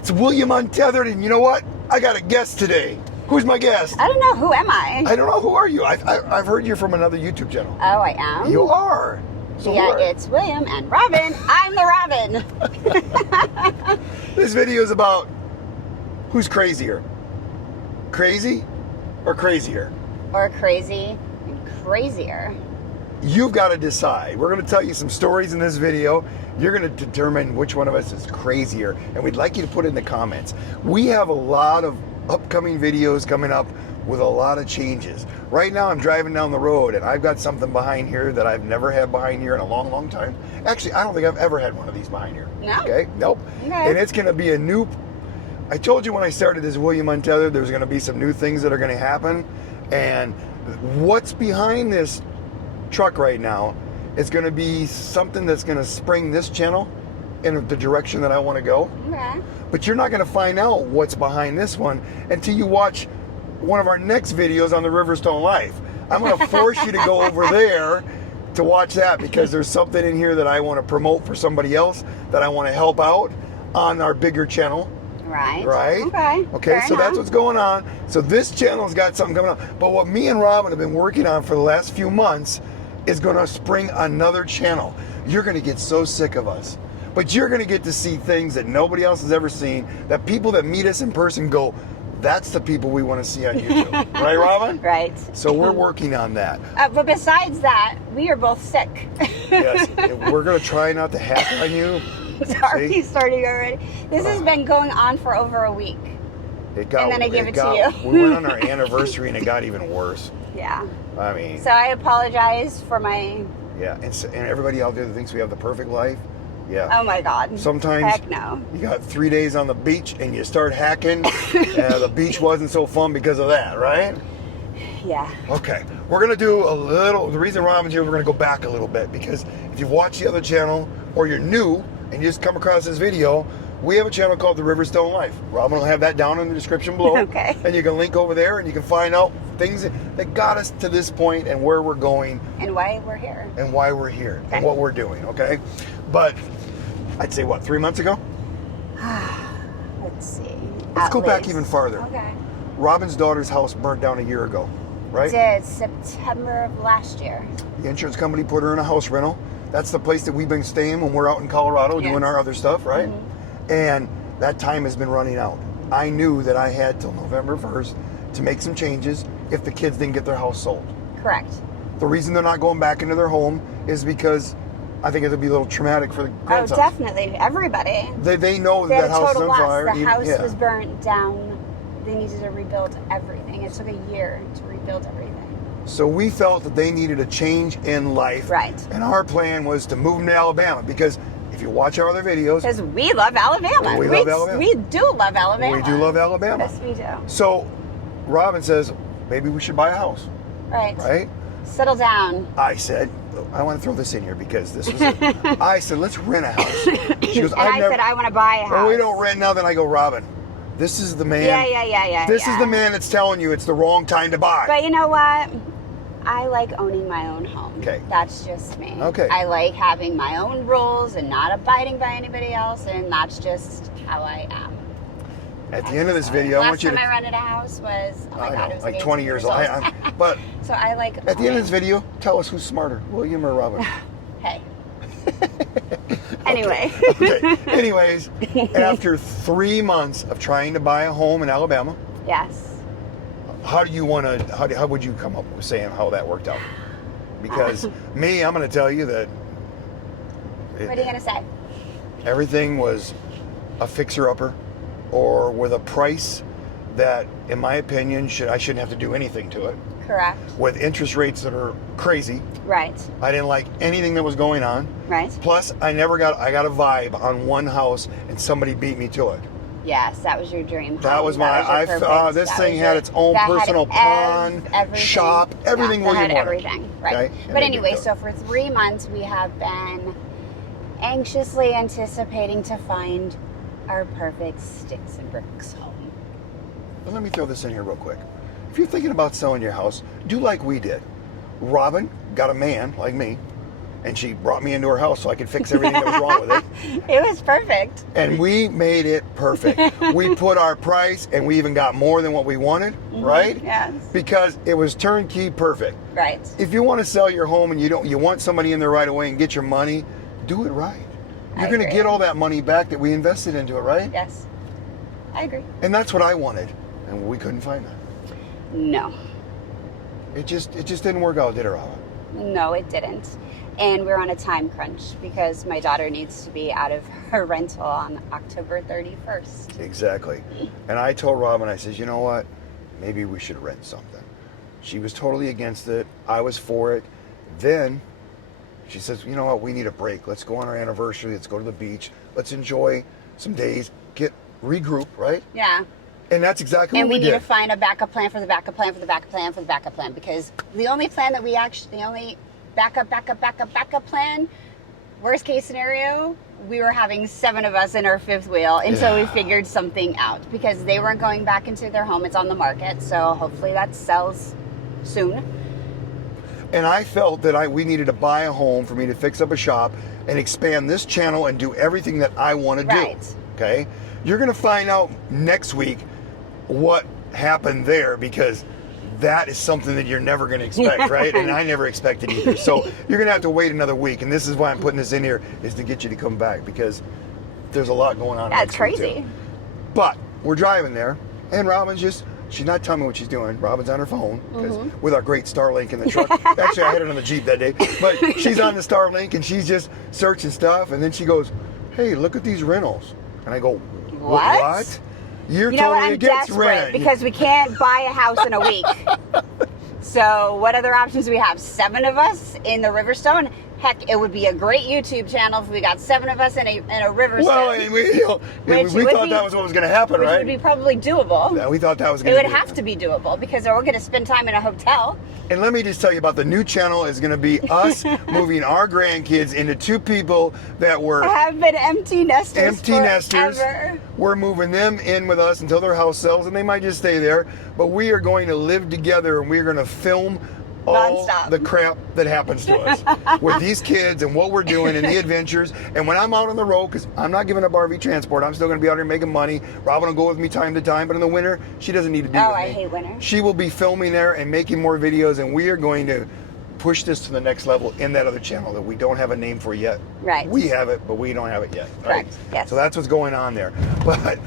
It's William Untethered, and you know what? I got a guest today. Who's my guest? I don't know. Who am I? I don't know. Who are you? I've heard you from another YouTube channel. Oh, I am? You are. So yeah, it's William and Robin. I'm the Robin. This video is about who's crazier. Crazy or crazier? Or crazy and crazier. You've got to decide. We're going to tell you some stories in this video. You're going to determine which one of us is crazier, and we'd like you to put it in the comments. We have a lot of upcoming videos coming up with a lot of changes. Right now I'm driving down the road and I've got something behind here that I've never had behind here in a long, long time. Actually, I don't think I've ever had one of these behind here. No? Okay? Nope. Okay. And it's going to be a new... I told you when I started this William Untethered, there's going to be some new things that are going to happen. And what's behind this truck right now is going to be something that's going to spring this channel in the direction that I want to go. Okay. But you're not going to find out what's behind this one until you watch one of our next videos on the Riverstone Life. I'm going to force you to go over there to watch that, because there's something in here that I want to promote for somebody else that I want to help out on our bigger channel. Right. Right? Okay. Okay, so that's what's going on. So this channel's got something coming up. But what me and Robin have been working on for the last few months is going to spring another channel. You're going to get so sick of us. But you're going to get to see things that nobody else has ever seen, that people that meet us in person go, that's the people we want to see on YouTube. Right, Robin? Right. So we're working on that. But besides that, we are both sick. Yes. We're going to try not to hack on you. Sorry, starting already. This has been going on for over a week. It got, and then I gave it to you. We went on our anniversary and it got even worse. Yeah. I mean. So I apologize for my... Yeah, and everybody out there that thinks we have the perfect life. Yeah. Oh my God. Sometimes heck no. You got 3 days on the beach and you start hacking. The beach wasn't so fun because of that, right? Yeah. Okay. We're going to do a little, the reason Robin's here, we're going to go back a little bit, because if you've watched the other channel or you're new and you just come across this video, we have a channel called the Riverstone Life. Robin will have that down in the description below. Okay. And you can link over there and you can find out things that got us to this point and where we're going. And why we're here. And why we're here. Okay. And what we're doing, okay? But I'd say, what, 3 months ago? Let's see. Let's go back even farther. Okay. Robin's daughter's house burnt down a year ago, right? It did, September of last year. The insurance company put her in a house rental. That's the place that we've been staying when we're out in Colorado doing our other stuff, right? Mm-hmm. And that time has been running out. I knew that I had till November 1st to make some changes if the kids didn't get their house sold. Correct. The reason they're not going back into their home is because I think it'll be a little traumatic for the grandsons. Oh, definitely. Everybody. They know they had that house is on loss. fire. The house was burnt down. They needed to rebuild everything. It took a year to rebuild everything. So we felt that they needed a change in life. Right. And our plan was to move them to Alabama, because if you watch our other videos... Because we love Alabama. We love Alabama. We do love Alabama. We do love Alabama. Yes, we do. So Robin says, maybe we should buy a house. Right. Right? Settle down. I said, I want to throw this in here because this was I said, let's rent a house. She goes, I said, I want to buy a house. Well, we don't rent now. Then I go, Robin, this is the man. Yeah. This is the man that's telling you it's the wrong time to buy. But you know what? I like owning my own home. Okay. That's just me. Okay. I like having my own rules and not abiding by anybody else, and that's just how I am. At the end of this video, I want you to... Last time I rented a house was, oh my God, it was like 20 years old. But so I like... At the end of this video, tell us who's smarter, William or Robin. Hey. Anyway. Okay. Anyways, after 3 months of trying to buy a home in Alabama... Yes. How do you want to... How would you come up with saying how that worked out? Because me, I'm going to tell you that... What are you going to say? Everything was a fixer-upper, or with a price that, in my opinion, I shouldn't have to do anything to it. Correct. With interest rates that are crazy. Right. I didn't like anything that was going on. Right. Plus, I got a vibe on one house and somebody beat me to it. Yes, that was your dream home. That was this thing had its own personal pond, shop, everything William wanted. Everything, right. Okay? But anyway, so for 3 months we have been anxiously anticipating to find our perfect sticks and bricks home. But let me throw this in here real quick. If you're thinking about selling your house, do like we did. Robin got a man like me and she brought me into her house so I could fix everything that was wrong with it. It was perfect. And we made it perfect. We put our price, and we even got more than what we wanted, right? Yes. Because it was turnkey perfect. Right. If you want to sell your home and you want somebody in there right away and get your money, do it right. You're going to get all that money back that we invested into it, right? Yes. I agree. And that's what I wanted, and we couldn't find that. No. It just didn't work out, did it, Robin? No, it didn't. And we're on a time crunch because my daughter needs to be out of her rental on October 31st. Exactly. And I told Robin, I says, you know what? Maybe we should rent something. She was totally against it. I was for it. Then she says, you know what? We need a break. Let's go on our anniversary. Let's go to the beach. Let's enjoy some days. Regroup, right? Yeah. And that's exactly And what we did. need to find a backup plan for the backup plan for the backup plan for the backup plan, because the only plan that the only backup plan, worst case scenario, we were having 7 of us in our 5th wheel until we figured something out, because they weren't going back into their home. It's on the market, so hopefully that sells soon. And I felt that we needed to buy a home for me to fix up a shop and expand this channel and do everything that I want to do. Right. Okay? You're going to find out next week what happened there, because that is something that you're never going to expect, right? And I never expected either. So you're going to have to wait another week. And this is why I'm putting this in here, is to get you to come back, because there's a lot going on. That's crazy. But we're driving there, and she's not telling me what she's doing. Robin's on her phone, because with our great Starlink in the truck. Actually, I had it on the Jeep that day. But she's on the Starlink, and she's just searching stuff. And then she goes, hey, look at these rentals. And I go, what? You're totally against rent. Because we can't buy a house in a week. So what other options do we have? 7 of us in the Riverstone? Heck, it would be a great YouTube channel if we got 7 of us in a Riverstone. Well, and we thought that was what was going to happen, which right? Which would be probably doable. Yeah, we thought that was going to be. It would have to be doable, because we're going to spend time in a hotel. And let me just tell you about the new channel is going to be us moving our grandkids into 2 people that have been empty nesters forever. We're moving them in with us until their house sells, and they might just stay there. But we are going to live together, and we're going to film all the crap that happens to us with these kids and what we're doing and the adventures. And when I'm out on the road, because I'm not giving up RV transport, I'm still going to be out here making money. Robin will go with me time to time, but in the winter, she doesn't need to be with me. I hate winter. She will be filming there and making more videos, and we are going to push this to the next level in that other channel that we don't have a name for yet. Right. We have it, but we don't have it yet. Correct. Right? Yes. So that's what's going on there. But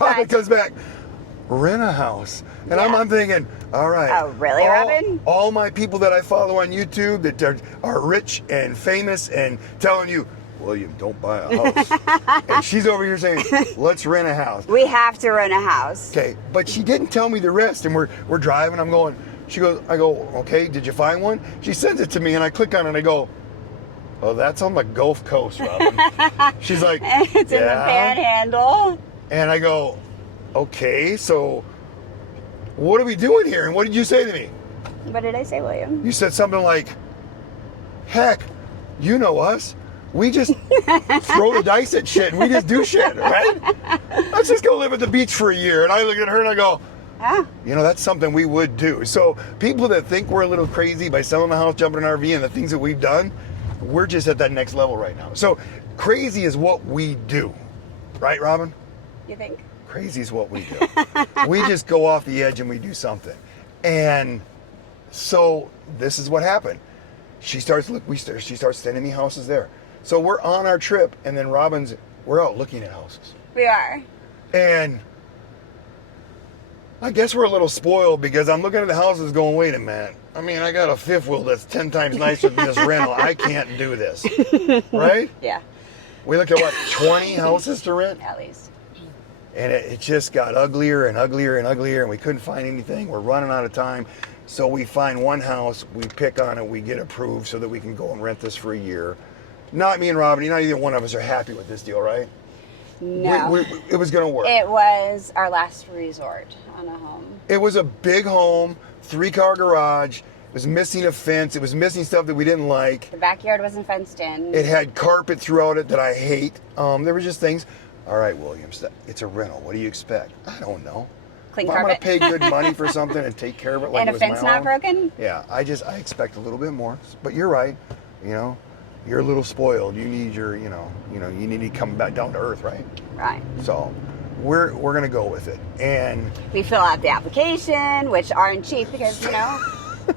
Robin comes back, rent a house. And I'm thinking, all right. Oh, really, Robin? All my people that I follow on YouTube that are rich and famous and telling you, William, don't buy a house. And she's over here saying, let's rent a house. We have to rent a house. Okay, but she didn't tell me the rest. And we're driving. I go, okay, did you find one? She sends it to me, and I click on it, and I go, oh, that's on the Gulf Coast, Robin. She's like, it's in the Panhandle. And I go, okay, so what are we doing here? And what did you say to me? What did I say, William? You said something like, heck, you know us. We just throw the dice at shit, and we just do shit, right? Let's just go live at the beach for a year. And I look at her and I go, you know, that's something we would do. So people that think we're a little crazy by selling the house, jumping an RV, and the things that we've done, we're just at that next level right now. So crazy is what we do. Right, Robin? You think? Crazy is what we do. We just go off the edge and we do something. And so this is what happened. She starts sending me houses there. So we're on our trip, and then we're out looking at houses. We are. And I guess we're a little spoiled, because I'm looking at the houses going, wait a minute. I mean, I got a 5th wheel that's 10 times nicer than this rental. I can't do this. Right? Yeah. We looked at 20 houses to rent? At least. And it just got uglier and uglier and uglier, and we couldn't find anything. We're running out of time. So we find one house, we pick on it, we get approved so that we can go and rent this for a year. Not me and Robin, not either one of us are happy with this deal, right? No. It was going to work. It was our last resort on a home. It was a big home, 3-car garage. It was missing a fence. It was missing stuff that we didn't like. The backyard wasn't fenced in. It had carpet throughout it that I hate. There were just things. All right, Williams, it's a rental. What do you expect? I don't know. Clean if carpet. I'm going to pay good money for something and take care of it like and it was a fence my not own, broken? Yeah, I expect a little bit more. But you're right. you know, you're a little spoiled. You need your, you need to come back down to earth, right? Right. So we're gonna go with it, and we fill out the application, which aren't cheap because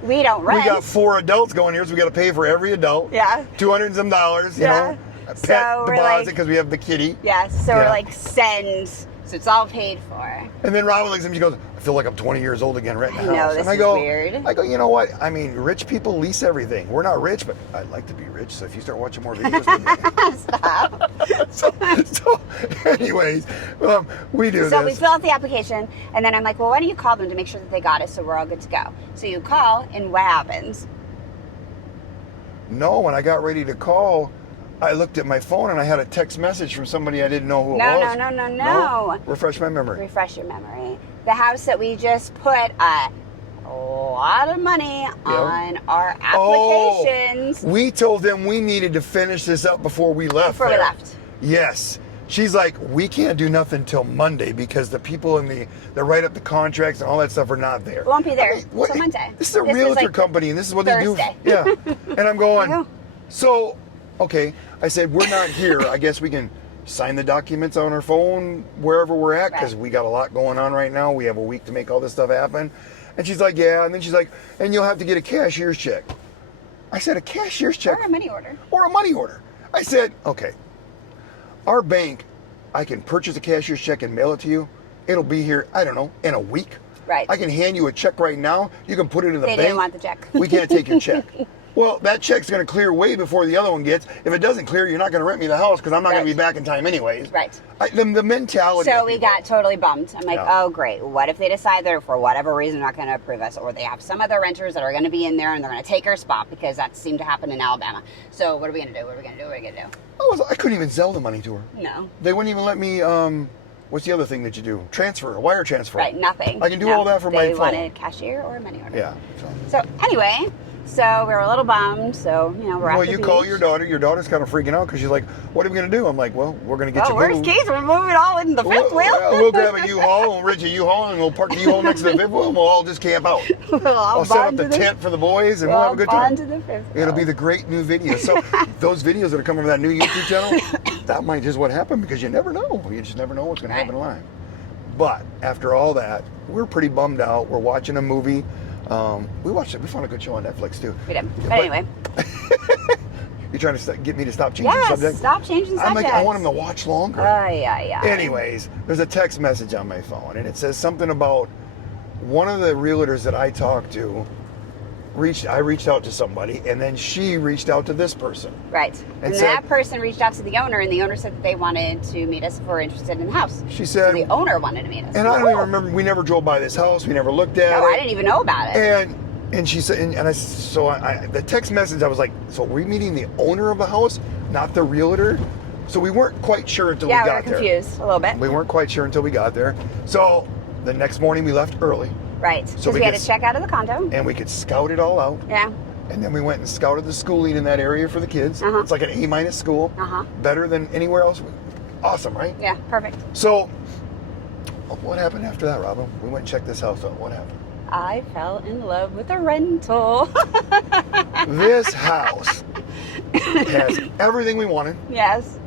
we don't rent. we got 4 adults going here, so we got to pay for every adult. Yeah. $200 and some dollars. You know, a pet So we're deposit because we have the kitty. Yeah. So we're like send. So it's all paid for. And then Robin looks at me, she goes, I feel like I'm 20 years old again renting a house. I know, this and is weird. I go, you know what? I mean, rich people lease everything. We're not rich, but I'd like to be rich. So if you start watching more videos with me. so anyways, we do this. So we fill out the application, and then I'm like, well, why don't you call them to make sure that they got it so we're all good to go? So you call, and what happens? No, when I got ready to call, I looked at my phone and I had a text message from somebody I didn't know who it was. No. Refresh my memory. Refresh your memory. The house that we just put a lot of money on our applications. Oh, we told them we needed to finish this up before we left. We left. Yes. She's like, we can't do nothing till Monday because the people that write up the contracts and all that stuff are not there. Won't be there till Monday. This is a realtor company, and this is what they do. Yeah. And I'm going, so, okay. I said, we're not here. I guess we can sign the documents on our phone wherever we're at because we got a lot going on right now. We have a week to make all this stuff happen. And she's like, yeah. And then she's like, and you'll have to get a cashier's check. I said, a cashier's check? Or a money order. Or a money order. I said, okay. Our bank, I can purchase a cashier's check and mail it to you. It'll be here, I don't know, in a week. Right. I can hand you a check right now. You can put it in the bank. They didn't want the check. We can't take your check. Well, that check's going to clear way before the other one gets. If it doesn't clear, you're not going to rent me the house because I'm not going to be back in time anyways. Right. The mentality. So we got totally bummed. I'm like, oh, great. What if they decide they're, for whatever reason, not going to approve us, or they have some other renters that are going to be in there and they're going to take our spot because that seemed to happen in Alabama. So what are we going to do? What are we going to do? What are we going to do? I couldn't even sell the money to her. No. They wouldn't even let me, what's the other thing that you do? Transfer, a wire transfer. Right, nothing. I can do all that from my phone. They wanted cashier or a money order. Yeah. So anyway, so we were a little bummed. So, we're at Well, the you beach. call your daughter. Your daughter's kind of freaking out because she's like, what are we going to do? I'm like, well, we're going to get you worst moved. case, we're moving all in the fifth wheel. We'll grab a U-Haul, we'll rent a U-Haul, and we'll park the U-Haul next to the fifth wheel, and we'll all just camp out. I'll set up the tent for the boys, and we'll have a good time. To the fifth It'll be the great new video. So those videos that are coming from that new YouTube channel, that might just what happened because you never know. You just never know what's going to happen live. But after all that, we're pretty bummed out. We're watching a movie. We found a good show on Netflix too. We did. But anyway. You're trying to get me to stop changing Yes, subjects? stop changing subjects. I'm like, I want him to watch longer. Yeah. Anyways, there's a text message on my phone, and it says something about one of the realtors that I talked to. I reached out to somebody, and then she reached out to this person. Right. And that person reached out to the owner, and the owner said that they wanted to meet us if we're interested in the house. She said... So the owner wanted to meet us. And I don't even remember, we never drove by this house, we never looked at it. No, I didn't even know about it. And she said, the text message, I was like, so are we meeting the owner of the house, not the realtor? So we weren't quite sure until we got there. Yeah, we were confused a little bit. We weren't quite sure until we got there. So the next morning we left early. Right, because we had to check out of the condo. And we could scout it all out. Yeah. And then we went and scouted the schooling in that area for the kids. It's like an A- school. Better than anywhere else. Awesome, right? Yeah, perfect. So, what happened after that, Robin? We went and checked this house out. What happened? I fell in love with a rental. This house has everything we wanted. Yes.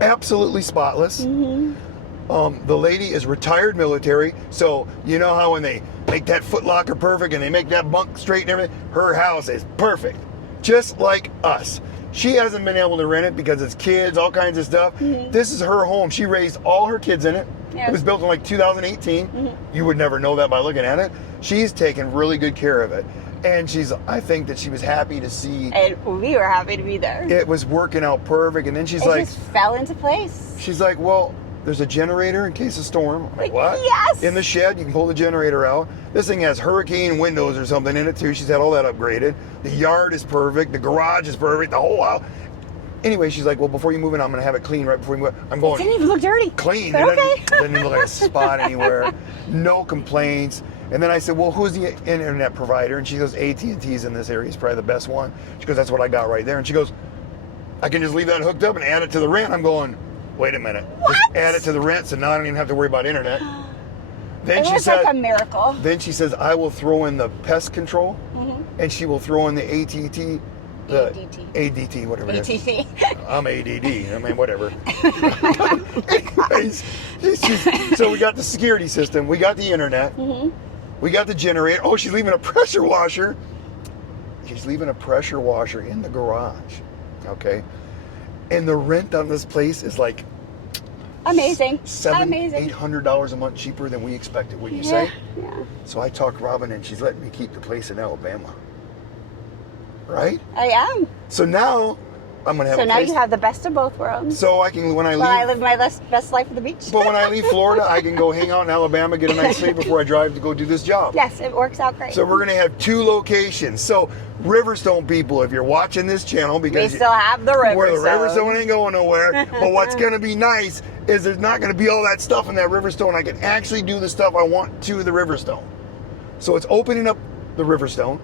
Absolutely spotless. The lady is retired military, so you know how when they make that foot locker perfect and they make that bunk straight and everything, her house is perfect. Just like us. She hasn't been able to rent it because it's kids, all kinds of stuff. This is her home. She raised all her kids in it. Yes. It was built in like 2018. You would never know that by looking at it. She's taken really good care of it. And I think that she was happy to see. And we were happy to be there. It was working out perfect. And then it just fell into place. She's like, well, there's a generator in case of storm. I'm like, what? Yes. In the shed, you can pull the generator out. This thing has hurricane windows or something in it too. She's had all that upgraded. The yard is perfect. The garage is perfect. The whole house. Anyway, she's like, well, before you move in, I'm going to have it clean right before you move. I'm going. It didn't even look dirty. Clean. But it doesn't even look like a spot anywhere. No complaints. And then I said, well, who's the internet provider? And she goes, AT&T's in this area is probably the best one. She goes, that's what I got right there. And she goes, I can just leave that hooked up and add it to the rent. I'm going, wait a minute. What? Just add it to the rent, so now I don't even have to worry about internet. Then it was like a miracle. Then she says, I will throw in the pest control, and she will throw in the AT&T The ADT. ADT, whatever it is. ATT. I'm ADD. I mean, whatever. Anyways, so we got the security system. We got the internet. Mm-hmm. We got the generator. Oh, she's leaving a pressure washer. She's leaving a pressure washer in the garage. Okay. And the rent on this place is like Amazing. $700, $800 a month cheaper than we expected, wouldn't you say? Yeah. So I talked Robin and she's letting me keep the place in Alabama. Right? I am. So now I'm gonna have So a now place. you have the best of both worlds. So I can when I Well, I leave. live my best life at the beach. But when I leave Florida, I can go hang out in Alabama, get a nice sleep before I drive to go do this job. Yes, it works out great. So we're gonna have 2 locations. So Riverstone people, if you're watching this channel, we because still have the river. where the Riverstone ain't going nowhere. But what's gonna be nice is there's not gonna be all that stuff in that Riverstone. I can actually do the stuff I want to the Riverstone. So it's opening up the Riverstone.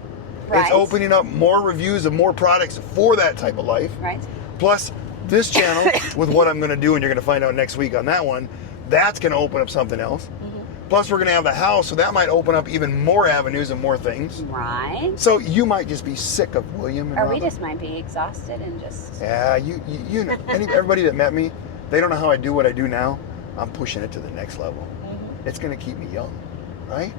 Right. It's opening up more reviews of more products for that type of life. Right. Plus, this channel, with what I'm going to do, and you're going to find out next week on that one, that's going to open up something else. Mm-hmm. Plus, we're going to have the house, so that might open up even more avenues and more things. Right. So you might just be sick of William and Or we Robin. just might be exhausted and just. Yeah, you know, everybody that met me, they don't know how I do what I do now. I'm pushing it to the next level. Mm-hmm. It's going to keep me young, right?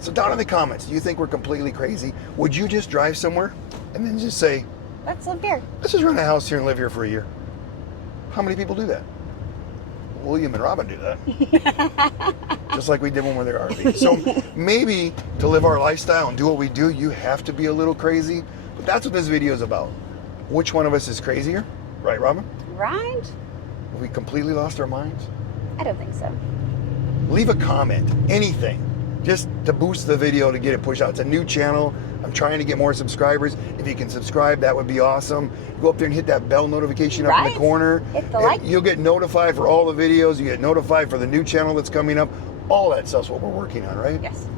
So down in the comments, do you think we're completely crazy? Would you just drive somewhere and then just say, Let's live here. let's just rent a house here and live here for a year? How many people do that? William and Robin do that. Just like we did when we were there RV. So maybe to live our lifestyle and do what we do, you have to be a little crazy. But that's what this video is about. Which one of us is crazier? Right, Robin? Right? Have we completely lost our minds? I don't think so. Leave a comment, anything, just to boost the video to get it pushed out. It's a new channel. I'm trying to get more subscribers. If you can subscribe, that would be awesome. Go up there and hit that bell notification up in Right. the corner. Hit the like. You'll get notified for all the videos. You get notified for the new channel that's coming up. All that stuff's what we're working on, right? Yes.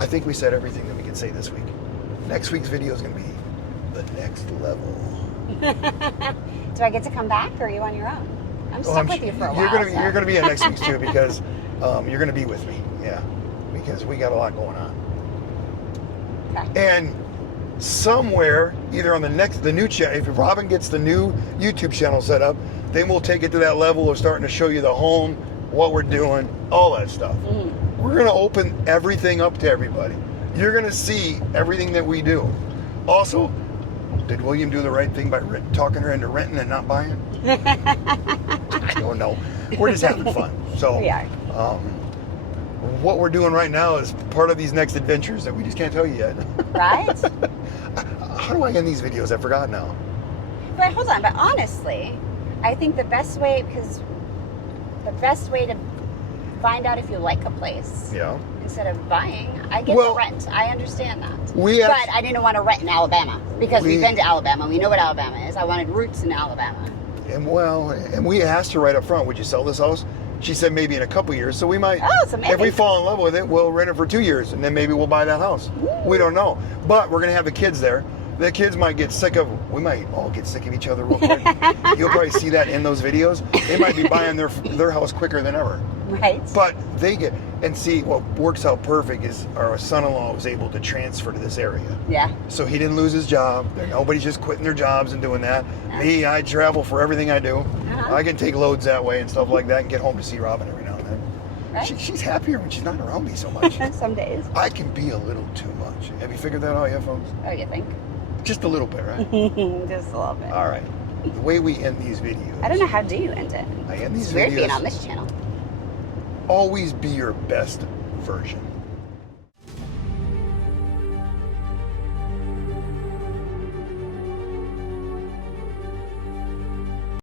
I think we said everything that we can say this week. Next week's video is going to be the next level. Do I get to come back, or are you on your own? I'm stuck with you for a while. You're gonna be in next week's too, because you're gonna be with me. Yeah, because we got a lot going on. Okay. And somewhere, either on the new channel, if Robin gets the new YouTube channel set up, then we'll take it to that level of starting to show you the home, what we're doing, all that stuff. Mm-hmm. We're gonna open everything up to everybody. You're gonna see everything that we do. Also, did William do the right thing by talking her into renting and not buying? I don't know. We're just having fun. So We are. What we're doing right now is part of these next adventures that we just can't tell you yet. Right? How do I end these videos? I forgot now. But hold on, but honestly, I think the best way to find out if you like a place Yeah. instead of buying, I get Well, to rent. I understand that. But I didn't want to rent in Alabama because we've We- been to Alabama. We know what Alabama is. I wanted roots in Alabama. And we asked her right up front, would you sell this house? She said maybe in a couple years. So we might, Oh, so maybe. if we fall in love with it, we'll rent it for 2 years, and then maybe we'll buy that house. We don't know. But we're going to have the kids there. The kids might get sick of, we might all get sick of each other real quick. You'll probably see that in those videos. They might be buying their house quicker than ever. Right? But they get, and see, what works out perfect is our son-in-law was able to transfer to this area. Yeah. So he didn't lose his job. Nobody's just quitting their jobs and doing that. Me, I travel for everything I do. Uh-huh. I can take loads that way and stuff like that and get home to see Robin every now and then. Right? She's happier when she's not around me so much. Some days. I can be a little too much. Have you figured that out yet, folks? Oh, you think? Just a little bit, right? Just a little bit. All right. The way we end these videos. I don't know, how do you end it? I end these It's weird being videos. on this channel. Always be your best version.